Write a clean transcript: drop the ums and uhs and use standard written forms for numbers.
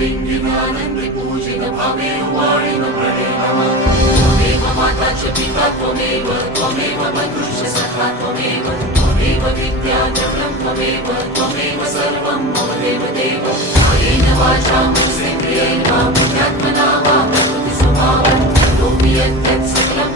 लिंगिनानंद पूजित भावे वाणिन प्रणे नमः त्वमेव माता च पिता त्वमेव बन्धुश्च सखा त्वमेव विद्या द्रव्यं त्वमेव सर्वं मम देवदेव कायेन वाचा मनसेन्द्रियेण वा बुद्ध्यात्मना वा प्रकृतिस्वभावात् करोमि यत् सकलं